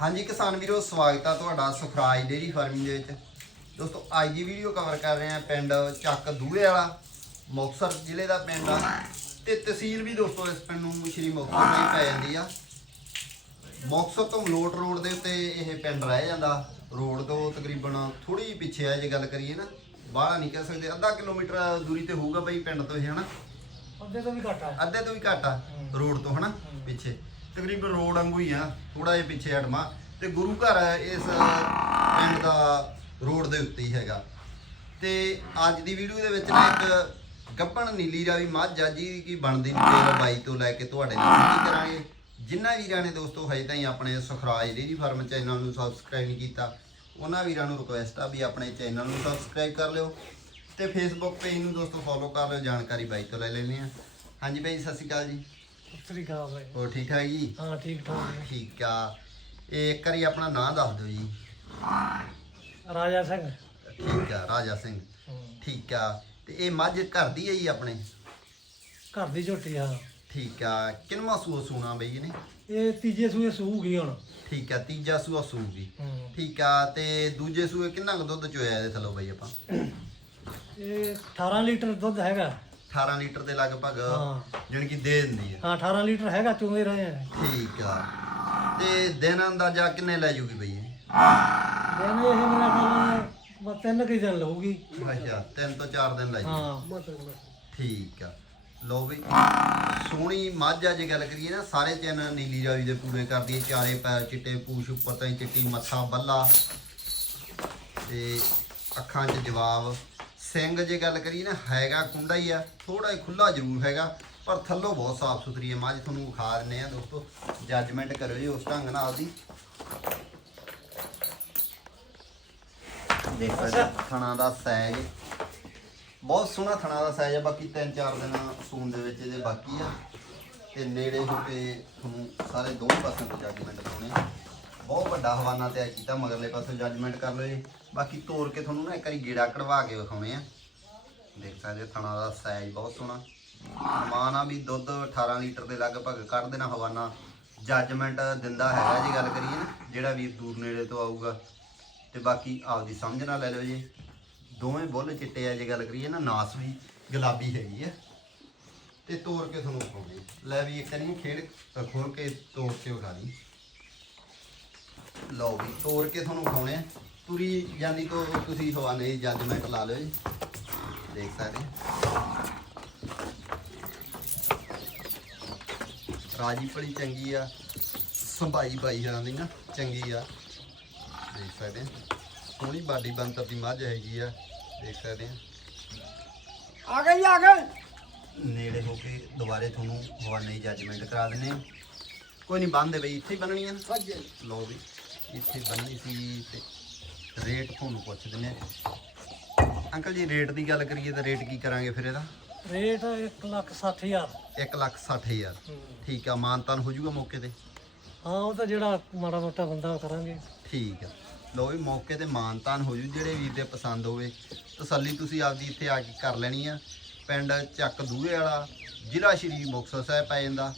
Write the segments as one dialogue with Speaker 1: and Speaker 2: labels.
Speaker 1: ਹਾਂਜੀ ਕਿਸਾਨ ਵੀਰੋ ਸਵਾਗਤ ਆ ਤੁਹਾਡਾ ਸੁਖਰਾਜ ਡੇਰੀ ਫਾਰਮਿੰਗ ਦੇ ਵਿੱਚ। ਦੋਸਤੋ ਅੱਜ ਦੀ ਵੀਡੀਓ ਕਵਰ ਕਰ ਰਹੇ ਆ ਪਿੰਡ ਚੱਕ ਦੂਹੇ ਵਾਲਾ ਮੁਕਤਸਰ ਜ਼ਿਲ੍ਹੇ ਦਾ ਪਿੰਡ ਆ। ਤੇ ਤਹਿਸੀਲ ਵੀ ਦੋਸਤੋ ਇਸ ਪਿੰਡ ਨੂੰ ਸ਼੍ਰੀ ਮੁਕਤਸਰ ਦੀ ਪੈ ਜਾਂਦੀ ਆ। ਮੁਕਤਸਰ ਤੋਂ ਮਲੋਟ ਰੋਡ ਦੇ ਉੱਤੇ ਇਹ ਪਿੰਡ ਰਹਿ ਜਾਂਦਾ। ਰੋਡ ਤੋਂ ਤਕਰੀਬਨ ਥੋੜੀ ਜਿਹੀ ਪਿੱਛੇ ਆ ਜੇ ਗੱਲ ਕਰੀਏ ਨਾ ਬਾਹਲਾ ਨਹੀਂ ਕਹਿ ਸਕਦੇ। ਅੱਧਾ ਕਿਲੋਮੀਟਰ ਦੂਰੀ ਤੇ ਹੋਊਗਾ ਬਈ ਪਿੰਡ ਤੋਂ ਇਹ ਹਨਾ?
Speaker 2: ਅੱਧੇ ਤੋਂ ਵੀ ਘੱਟ ਆ।
Speaker 1: ਅੱਧੇ ਤੋਂ ਵੀ ਘੱਟ ਆ ਰੋਡ ਤੋਂ ਹਨਾ? ਪਿੱਛੇ। ਤਕਰੀਬਨ ਰੋਡ ਵਾਂਗੂ ਹੀ ਆ ਥੋੜਾ ਜਿਹਾ ਪਿੱਛੇ ਹਟਮਾ ਤੇ ਗੁਰੂ ਘਰ ਇਸ ਪਿੰਡ ਦਾ ਰੋਡ ਦੇ ਉੱਤੇ ਹੀ ਹੈਗਾ। ਤੇ ਅੱਜ ਦੀ ਵੀਡੀਓ ਦੇ ਵਿੱਚ ਮੈਂ ਇੱਕ ਗੱਪਣ ਨੀਲੀ ਰਾਵੀ ਮੱਝ ਆ ਜੀ ਕੀ ਬਣਦੀ ਡਿਟੇਲ ਬਾਈ ਤੋਂ ਲੈ ਕੇ ਤੁਹਾਡੇ ਨਾਲ ਸਾਂਝੀ ਕਰਾਂਗੇ। ਜਿਨ੍ਹਾਂ ਵੀਰਾਂ ਨੇ ਦੋਸਤੋ ਹਜੇ ਤਾਈਂ ਆਪਣੇ ਸੁਖਰਾਜ ਡੇਰੀ ਫਾਰਮ ਚੈਨਲ ਨੂੰ ਸਬਸਕ੍ਰਾਈਬ ਨਹੀਂ ਕੀਤਾ, ਉਹਨਾਂ ਵੀਰਾਂ ਨੂੰ ਰਿਕੁਐਸਟ ਆ ਵੀ ਆਪਣੇ ਚੈਨਲ ਨੂੰ ਸਬਸਕ੍ਰਾਈਬ ਕਰ ਲਿਓ। ਤੇ ਫੇਸਬੁੱਕ ਪੇਜ ਨੂੰ ਦੋਸਤੋ ਫੋਲੋ ਕਰ ਲਿਓ, ਜਾਣਕਾਰੀ ਬਾਈ ਤੋਂ ਲੈ ਲੈਣੀ ਆ ਹਾਂਜੀ ਬਾਈ, ਸਤਿ ਸ਼੍ਰੀ ਅਕਾਲ ਜੀ।
Speaker 2: ਸ੍ਰੀ ਅਕਾਲ ਬਾਈ।
Speaker 1: ਹੋਰ ਠੀਕ ਠਾਕ ਜੀ?
Speaker 2: ਹਾਂ ਠੀਕ ਠਾਕ। ਜੀ।
Speaker 1: ਠੀਕ ਆ। ਇਹ ਇੱਕ ਵਾਰੀ ਆਪਣਾ ਨਾਂ ਦੱਸ ਦਿਓ ਜੀ।
Speaker 2: ਰਾਜਾ ਸਿੰਘ।
Speaker 1: ਠੀਕ ਆ ਰਾਜਾ ਸਿੰਘ। ਠੀਕ ਆ। ਤੇ ਇਹ ਮੱਝ ਘਰ ਦੀ ਹੈ ਜੀ ਆਪਣੇ?
Speaker 2: ਘਰ ਦੀ ਝੋਟੀ ਆ
Speaker 1: ਠੀਕ ਆ। ਕਿੰਨਵਾਂ ਸੂਆ ਸੂਣਾ ਬਈ ਇਹਨੇ?
Speaker 2: ਇਹ ਤੀਜੇ ਸੂਏ ਸੂਗੀ ਹੁਣ।
Speaker 1: ਠੀਕ ਆ ਤੀਜਾ ਸੂਆ ਸੂਗੀ।
Speaker 2: ਹੂੰ।
Speaker 1: ਠੀਕ ਆ ਤੇ ਦੂਜੇ ਸੂਏ ਕਿੰਨਾ ਕੁ ਦੁੱਧ ਚੋਇਆ ਇਹਦੇ ਥੱਲੋਂ ਬਈ ਆਪਾਂ?
Speaker 2: ਇਹ 18 ਲੀਟਰ ਦੁੱਧ ਹੈਗਾ।
Speaker 1: 18 ਲੀਟਰ ਦੇ ਲਗਭਗ
Speaker 2: ਹਾਂ।
Speaker 1: ਜਾਣੀ ਕਿ ਦੇ ਦਿੰਦੀ ਆ
Speaker 2: ਹਾਂ 18 ਲੀਟਰ ਹੈਗਾ ਚੁੰਗੇ ਰਹੇ ਆ।
Speaker 1: ਠੀਕ ਆ। ਤੇ ਦਿਨ ਅੰਦਾਜ਼ਾ ਕਿੰਨੇ ਲੈ ਜੂਗੀ ਬਈ ਇਹ?
Speaker 2: ਦਿਨ ਇਹ ਮੇਰਾ ਖਿਆਲ ਬਸ ਤਿੰਨ ਕੁ ਦਿਨ ਲਊਗੀ।
Speaker 1: ਅੱਛਾ ਤਿੰਨ ਤੋਂ ਚਾਰ ਦਿਨ ਲੈ ਜੂ
Speaker 2: ਹਾਂ।
Speaker 1: ਠੀਕ ਆ। ਲਓ ਵੀ ਸੋਹਣੀ ਮੱਝ ਆ ਜੇ ਗੱਲ ਕਰੀਏ ਨਾ ਸਾਰੇ ਚੈਨਲ ਨੀਲੀ ਰਾਵੀ ਦੇ ਪੂਰੇ ਕਰਦੀ ਹੈ ਚਾਰੇ ਪੈਰ ਚਿੱਟੇ ਪੂਛ ਉੱਪਰ ਤਾਂ ਚਿੱਟੀ ਮੱਥਾ ਬੱਲਾ। ਤੇ ਅੱਖਾਂ 'ਚ ਜਵਾਬ। ਸਿੰਘ ਜੇ ਗੱਲ ਕਰੀਏ ਨਾ, ਹੈਗਾ ਕੁੰਡਾ ਹੀ ਆ ਥੋੜਾ ਜਿਹਾ ਖੁੱਲਾ ਜ਼ਰੂਰ ਹੈਗਾ, ਪਰ ਥੱਲੋਂ ਬਹੁਤ ਸਾਫ਼ ਸੁਥਰੀ ਹੈ ਮੱਝ ਤੁਹਾਨੂੰ ਵਿਖਾ ਦਿੰਨੇ ਆ ਦੋਸਤੋ ਜੱਜਮੈਂਟ ਕਰਿਓ ਜੀ ਉਸ ਢੰਗ ਨਾਲ ਆਪਦੀ ਦੇਖੋ ਸਕਦੇ ਥਣਾ ਦਾ ਸਾਈਜ਼ ਬਹੁਤ ਸੋਹਣਾ ਥਣਾ ਦਾ ਸਾਈਜ਼ ਆ, ਬਾਕੀ ਤਿੰਨ ਚਾਰ ਦਿਨ ਸੂਨ ਦੇ ਵਿੱਚ ਇਹਦੇ ਬਾਕੀ ਆ। ਤੇ ਨੇੜੇ ਹੋ ਕੇ ਤੁਹਾਨੂੰ ਸਾਰੇ ਦੋਵੇਂ ਪਾਸੇ ਤੋਂ ਜੱਜਮੈਂਟ ਪਾਉਣੇ ਆ। ਬਹੁਤ ਵੱਡਾ ਹਵਾਨਾ ਤਿਆਰ ਕੀਤਾ, ਮਗਰਲੇ ਪਾਸੇ ਜੱਜਮੈਂਟ ਕਰ ਲਓ ਜੀ। ਬਾਕੀ ਤੋੜ ਕੇ ਤੁਹਾਨੂੰ ਨਾ ਇੱਕ ਵਾਰੀ ਗੇੜਾ ਕਢਵਾ ਕੇ ਵਿਖਾਉਣੇ ਆ। ਦੇਖ ਸਕਦੇ ਹੋ ਥਣਾ ਦਾ ਸਾਈਜ਼ ਬਹੁਤ ਸੋਹਣਾ। ਮਾਨ ਆ ਵੀ ਦੁੱਧ 18 ਲੀਟਰ ਦੇ ਲਗਭਗ ਕੱਢ ਦੇਣਾ ਹਵਾਨਾ। ਜੱਜਮੈਂਟ ਦਿੰਦਾ ਹੈਗਾ ਜੀ ਗੱਲ ਕਰੀਏ ਨਾ, ਜਿਹੜਾ ਵੀ ਦੂਰ ਨੇੜੇ ਤੋਂ ਆਊਗਾ। ਤੇ ਬਾਕੀ ਆਪਦੀ ਸਮਝ ਨਾਲ ਲੈ ਲਿਓ ਜੀ। ਦੋਵੇਂ ਬੁੱਲ ਚਿੱਟੇ ਆ ਜੇ ਗੱਲ ਕਰੀਏ ਨਾ, ਨਾਸ ਵੀ ਗੁਲਾਬੀ ਹੈਗੀ ਆ। ਤੇ ਤੋੜ ਕੇ ਤੁਹਾਨੂੰ ਵਿਖਾਉਂਦੇ ਲੈ ਵੀ ਇੱਕ ਨਹੀਂ ਖੇਡ ਖੋਲ ਕੇ ਤੋੜ ਕੇ ਵਿਖਾ ਦੀ। ਲਓ ਵੀ ਤੋੜ ਕੇ ਤੁਹਾਨੂੰ ਵਿਖਾਉਣੇ ਆ। ਪੂਰੀ ਜਾਂਦੀ ਤੋਂ ਤੁਸੀਂ ਹਵਾਨੇ ਜੱਜਮੈਂਟ ਲਾ ਲਿਓ ਜੀ। ਦੇਖ ਸਕਦੇ ਰਾਜੀ ਭਲੀ ਚੰਗੀ ਆ ਸੰਭਾਈ ਬਾਈ ਹਰਾਂ ਦੀ ਨਾ ਚੰਗੀ ਆ। ਦੇਖ ਸਕਦੇ ਸੋਹਣੀ ਬਾਡੀ ਬੰਤਰ ਦੀ ਮੱਝ ਹੈਗੀ ਆ ਦੇਖ ਸਕਦੇ ਆ।
Speaker 2: ਆ ਗਈ ਆ ਗਈ।
Speaker 1: ਨੇੜੇ ਹੋ ਕੇ ਦੁਬਾਰੇ ਤੁਹਾਨੂੰ ਹਵਾਨੇ ਜੱਜਮੈਂਟ ਕਰਾ ਦਿੰਨੇ ਕੋਈ ਨਹੀਂ ਬੰਦੇ ਬਈ ਇੱਥੇ ਹੀ ਬੰਨਣੀ ਆ। ਨਾ ਲਓ ਵੀ। ਇੱਥੇ ਬੰਨਣੀ ਸੀ ਤੇ ਰੇਟ ਤੁਹਾਨੂੰ ਪੁੱਛ ਦਿੰਨੇ ਅੰਕਲ ਜੀ ਰੇਟ ਦੀ ਗੱਲ ਕਰੀਏ ਤਾਂ ਰੇਟ ਕੀ ਕਰਾਂਗੇ ਫਿਰ ਇਹਦਾ?
Speaker 2: ਰੇਟ 1 ਲੱਖ 60 ਹਜ਼ਾਰ।
Speaker 1: 1 ਲੱਖ 60 ਹਜ਼ਾਰ। ਠੀਕ ਆ ਮਾਨਤਾਨ ਹੋ ਜਾਊਗਾ ਮੌਕੇ ਤੇ?
Speaker 2: ਹਾਂ ਉਹ ਤਾਂ ਜਿਹੜਾ ਮਾੜਾ ਮੋਟਾ ਬੰਦਾ ਕਰਾਂਗੇ।
Speaker 1: ਠੀਕ ਆ। ਲੋ ਵੀ ਮੌਕੇ ਤੇ ਮਾਨਤਾਨ ਹੋ ਜੂ ਜਿਹੜੇ ਵੀਰ ਦੇ ਪਸੰਦ ਹੋਵੇ। ਤਸੱਲੀ ਤੁਸੀਂ ਆਪਦੀ ਇੱਥੇ ਆ ਕੇ ਕਰ ਲੈਣੀ ਆ। ਪਿੰਡ ਚੱਕ ਦੂਹੇ ਵਾਲਾ ਜ਼ਿਲ੍ਹਾ ਸ਼੍ਰੀ ਮੁਕਤਸਰ ਸਾਹਿਬ ਪੈ ਜਾਂਦਾ।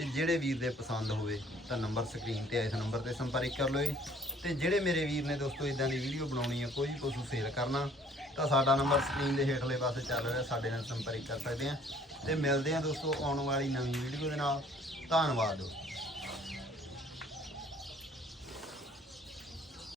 Speaker 1: ਤੇ ਜਿਹੜੇ ਵੀਰ ਦੇ ਪਸੰਦ ਹੋਵੇ ਤਾਂ ਨੰਬਰ ਸਕਰੀਨ ਤੇ ਆ ਇਸ ਨੰਬਰ ਤੇ ਸੰਪਰਕ ਕਰ ਲਓ ਜੀ। ਤੇ ਜਿਹੜੇ ਮੇਰੇ ਵੀਰ ਨੇ ਦੋਸਤੋ ਇਦਾਂ ਦੀ ਵੀਡੀਓ ਬਣਾਉਣੀ ਹੈ ਕੋਈ ਪਸ਼ੂ ਸੇਲ ਕਰਨਾ, ਤਾਂ ਸਾਡਾ ਨੰਬਰ ਸਕਰੀਨ ਦੇ ਹੇਠਲੇ ਪਾਸੇ ਚੱਲ ਰਿਹਾ, ਸਾਡੇ ਨਾਲ ਸੰਪਰਕ ਕਰ ਸਕਦੇ ਆ। ਤੇ ਮਿਲਦੇ ਆ ਦੋਸਤੋ ਆਉਣ ਵਾਲੀ ਨਵੀਂ ਵੀਡੀਓ ਦੇ ਨਾਲ। ਧੰਨਵਾਦ